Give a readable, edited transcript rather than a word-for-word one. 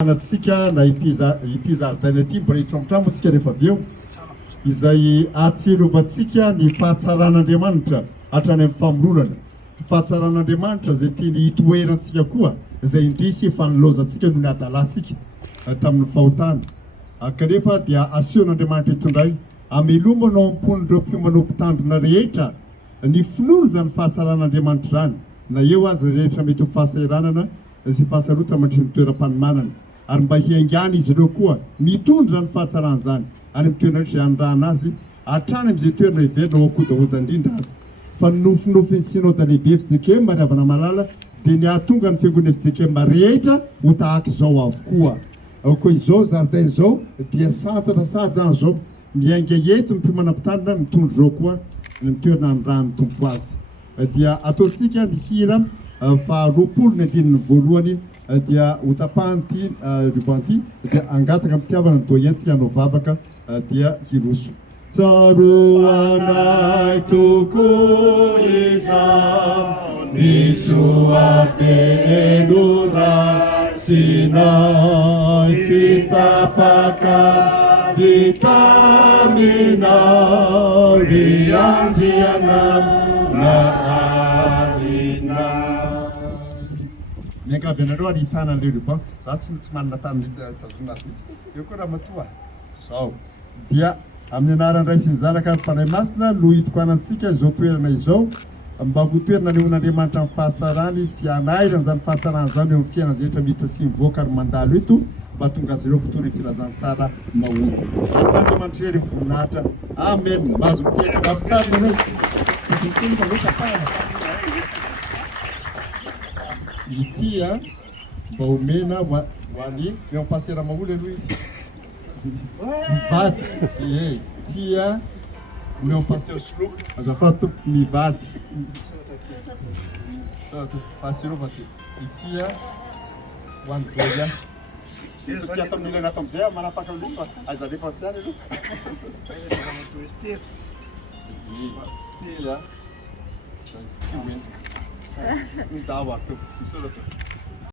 Anatsika na ity zaridaina ity mbola hitramo-tramotsika rehefa avy eo izay ahatsilovantsika ny fahatsaran'Andriamanitra hatrany amin'ny famoronana. Fahatsaran'Andriamanitra izay tiany hitoerantsika koa izay indrisy fanolozantsika noho ny adalantsika tamin'ny fahotana. Kanefa dia asehon'Andriamanitra itondray amelomanao amponin'ireo mpiomanao mpitandrina rehetra ny finoana zany fahatsaran'Andriamanitra zany, na eo azy rehetra mety ho fahasahiranana sy fahasarotana mandritra ny toeram-panomana, ary mba hiaingana izy ireo koa mitondra ny fahatsarana zany any amin'ny toerana rehetra andrahana azy hatrany amin'izay toerana iverina ho akodaoda indrindra azy. Fa ny nofinofiny synode lehibe FJKM Mariavana Malala dia ny ahatonga ny fiangonana FJKM rehetra ho tahaka izao avokoa. Koa izao zaridaina izao dia santana sady zany izao miainga eto ny mpiomanam-pitandrina mitondra izao koa ny toerana andrahan'ny tompo azy. Dia ataontsika ny hira faha-roapolo ny andininy voalohany dia hotapahan'ity ruban ity dia angataka amitiavana ny doyentsika hanao vavaka dia hiroso. Tsaroanay toko izao misoapenora sinay sy tapaka vitamina riandriana na arina. Miankavy anareo ary hitana an'ireo ruban, za tsy manana tany tazomina azy mihitsy. Eo koa raha matoa zao dia amin'ny anaran'ny Ray sy ny Zanaka ny Fanahy Masina no hitokanantsika izao toerana izao mba ho toerana anehoan'Andriamanitra amin'ny fahatsarany sy anairana zany fahatsarana zany eo amin'ny fiainana izay rehetra miditra sy mivoaka ary mandalo eto mba tonga azy ireo mpitondra ny filazantsara maholo. Andriamanitra irery voninahitra. Amen. Mahazo miteka mafy tsara manao. Ity mba omena ho an'ny eo pasteur maholo aloha izy. Mivady. Ity omeo pasteur Slof azafady tompo mivady. Fahatsiro va ty. Ity ho an'ny Zoya. Tia tamin'ny ilana ato amin'izay manapaka amin'izy fa aza rehefa sy any aloha. Ity Ndao ato. Misoratra.